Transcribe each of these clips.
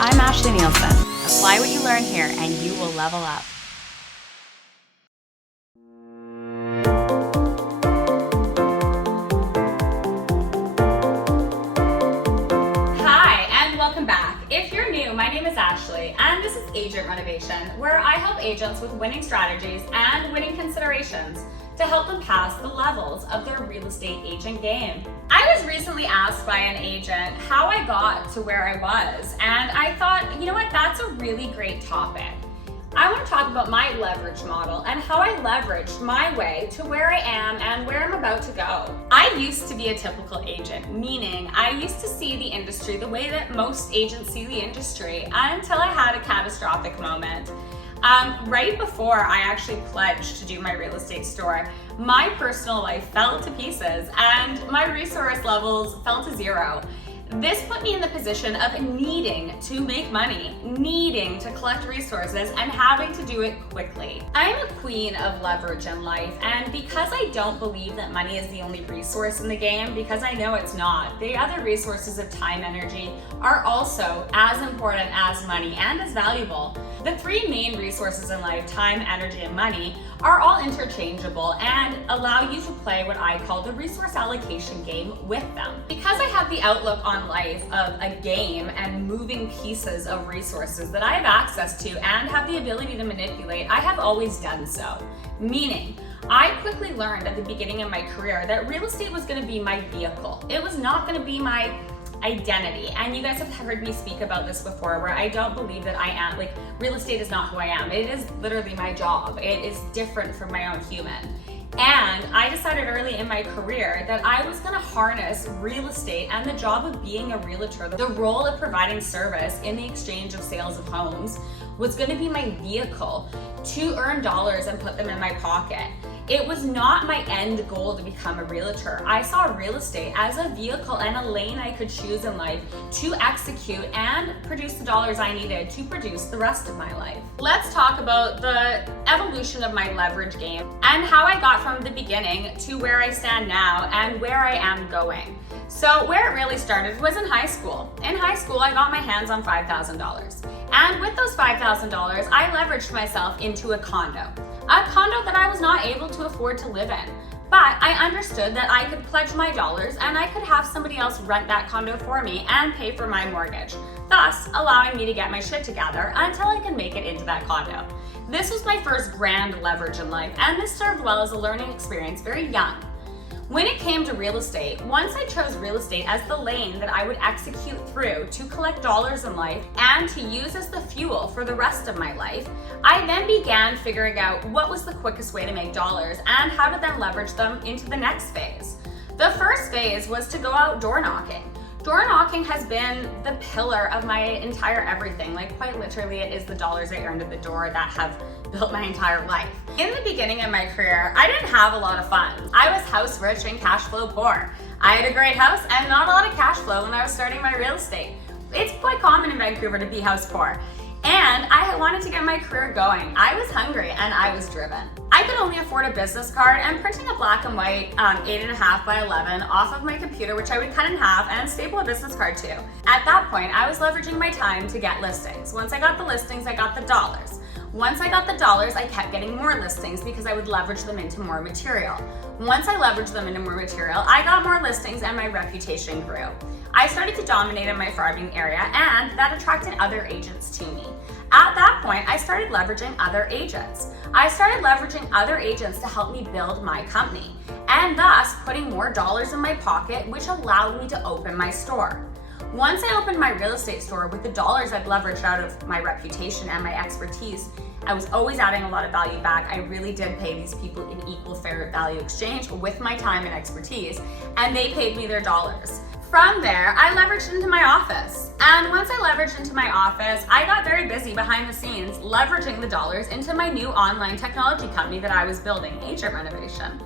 I'm Ashley Nielsen. Apply what you learn here and you will level up. Hi, and welcome back. If you're new, my name is Ashley, and this is Agent Renovation, where I help agents with winning strategies and winning considerations to help them pass the levels of their real estate agent game. I was recently asked by an agent how I got to where I was, and I thought, you know what, that's a really great topic. I want to talk about my leverage model and how I leveraged my way to where I am and where I'm about to go. I used to be a typical agent, meaning I used to see the industry the way that most agents see the industry until I had a catastrophic moment. Right before I actually pledged to do my real estate store, my personal life fell to pieces and my resource levels fell to zero. This put me in the position of needing to make money, needing to collect resources, and having to do it quickly. I'm a queen of leverage in life, and because I don't believe that money is the only resource in the game, because I know it's not, the other resources of time, energy are also as important as money and as valuable. The three main resources in life, time, energy, and money, are all interchangeable and allow you to play what I call the resource allocation game with them. Because I have the outlook on life of a game and moving pieces of resources that I have access to and have the ability to manipulate, I have always done so. Meaning, I quickly learned at the beginning of my career that real estate was going to be my vehicle. It was not going to be my identity. And you guys have heard me speak about this before, where I don't believe that I am, like, real estate is not who I am. It is literally my job. It is different from my own human. And I decided early in my career that I was going to harness real estate and the job of being a realtor, the role of providing service in the exchange of sales of homes, was going to be my vehicle to earn dollars and put them in my pocket. It was not my end goal to become a realtor. I saw real estate as a vehicle and a lane I could choose in life to execute and produce the dollars I needed to produce the rest of my life. Let's talk about the evolution of my leverage game and how I got from the beginning to where I stand now and where I am going. So where it really started was in high school. In high school, I got my hands on $5,000. And with those $5,000, I leveraged myself into a condo that I was not able to afford to live in. But I understood that I could pledge my dollars and I could have somebody else rent that condo for me and pay for my mortgage, thus allowing me to get my shit together until I could make it into that condo. This was my first grand leverage in life, and this served well as a learning experience very young. When it came to real estate, once I chose real estate as the lane that I would execute through to collect dollars in life and to use as the fuel for the rest of my life, I then began figuring out what was the quickest way to make dollars and how to then leverage them into the next phase. The first phase was to go out door knocking. Door knocking has been the pillar of my entire everything. Like, quite literally, it is the dollars I earned at the door that have built my entire life. In the beginning of my career, I didn't have a lot of fun. I was house rich and cash flow poor. I had a great house and not a lot of cash flow when I was starting my real estate. It's quite common in Vancouver to be house poor. And I wanted to get my career going. I was hungry and I was driven. I could only afford a business card, and printing a black and white 8.5 by 11 off of my computer, which I would cut in half and staple a business card to. At that point, I was leveraging my time to get listings. Once I got the listings, I got the dollars. Once I got the dollars, I kept getting more listings because I would leverage them into more material. Once I leveraged them into more material, I got more listings and my reputation grew. I started to dominate in my Farming area, and that attracted other agents to me. At that point, I started leveraging other agents. I started leveraging other agents to help me build my company, and thus putting more dollars in my pocket, which allowed me to open my store. Once I opened my real estate store with the dollars I'd leveraged out of my reputation and my expertise, I was always adding a lot of value back. I really did pay these people in equal fair value exchange with my time and expertise, and they paid me their dollars. From there, I leveraged into my office. And once I leveraged into my office, I got very busy behind the scenes, leveraging the dollars into my new online technology company that I was building, Agent Renovation.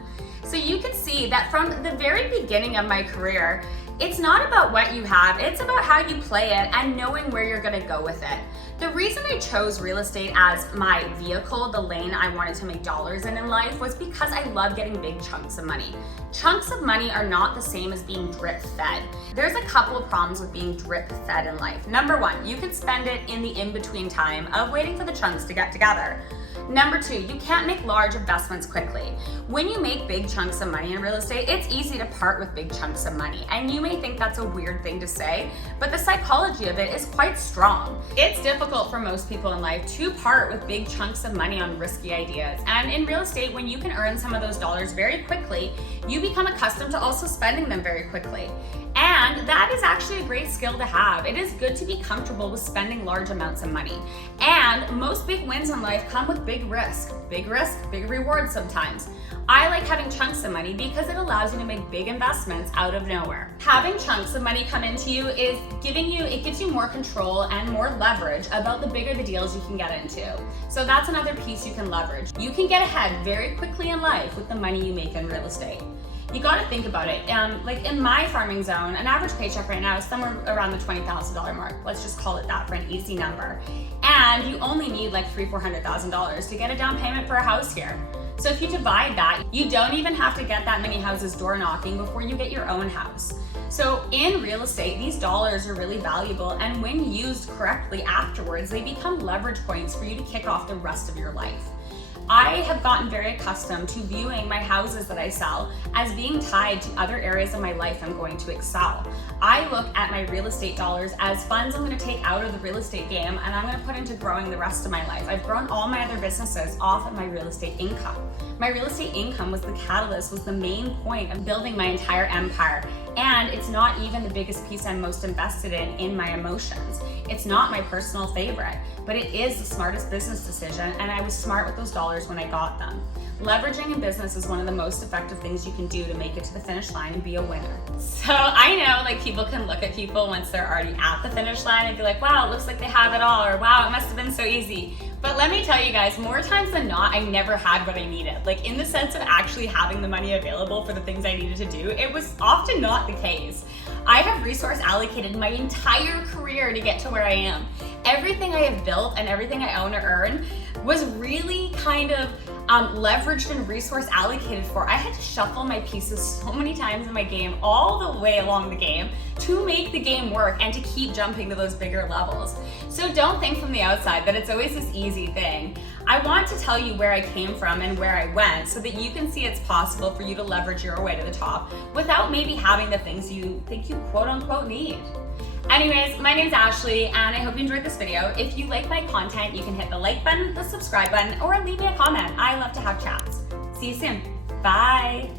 So you can see that from the very beginning of my career, it's not about what you have, it's about how you play it and knowing where you're gonna go with it. The reason I chose real estate as my vehicle, the lane I wanted to make dollars in life, was because I love getting big chunks of money. Chunks of money are not the same as being drip fed. There's a couple of problems with being drip fed in life. Number one, you can spend it in the in-between time of waiting for the chunks to get together. Number two, you can't make large investments quickly. When you make big chunks of money in real estate, it's easy to part with big chunks of money. And you may think that's a weird thing to say, but the psychology of it is quite strong. It's difficult for most people in life to part with big chunks of money on risky ideas. And in real estate, when you can earn some of those dollars very quickly, you become accustomed to also spending them very quickly. And that is actually a great skill to have. It is good to be comfortable with spending large amounts of money. And most big wins in life come with big risk, big reward sometimes. I like having chunks of money because it allows you to make big investments out of nowhere. Having chunks of money come into you it gives you more control and more leverage about the bigger the deals you can get into. So that's another piece you can leverage. You can get ahead very quickly in life with the money you make in real estate. You gotta think about it. Like in my farming zone, an average paycheck right now is somewhere around the $20,000 mark. Let's just call it that for an easy number. And you only need like $300,000-$400,000 to get a down payment for a house here. So if you divide that, you don't even have to get that many houses door knocking before you get your own house. So in real estate, these dollars are really valuable, and when used correctly afterwards, they become leverage points for you to kick off the rest of your life. I have gotten very accustomed to viewing my houses that I sell as being tied to other areas of my life I'm going to excel. I look at my real estate dollars as funds I'm going to take out of the real estate game and I'm going to put into growing the rest of my life. I've grown all my other businesses off of my real estate income. My real estate income was the catalyst, was the main point of building my entire empire. And it's not even the biggest piece I'm most invested in my emotions. It's not my personal favorite, but it is the smartest business decision, and I was smart with those dollars when I got them. Leveraging in business is one of the most effective things you can do to make it to the finish line and be a winner. So I know like people can look at people once they're already at the finish line and be like, wow, it looks like they have it all, or wow, it must have been so easy. But let me tell you guys, more times than not, I never had what I needed. Like in the sense of actually having the money available for the things I needed to do, it was often not the case. I have resource allocated my entire career to get to where I am. Everything I have built and everything I own or earn was really kind of leveraged and resource allocated for. I had to shuffle my pieces so many times in my game, all the way along the game, to make the game work and to keep jumping to those bigger levels. So don't think from the outside that it's always this easy thing. I want to tell you where I came from and where I went so that you can see it's possible for you to leverage your way to the top without maybe having the things you think you quote unquote need. Anyways, my name's Ashley and I hope you enjoyed this video. If you like my content, you can hit the like button, the subscribe button, or leave me a comment. I love to have chats. See you soon. Bye.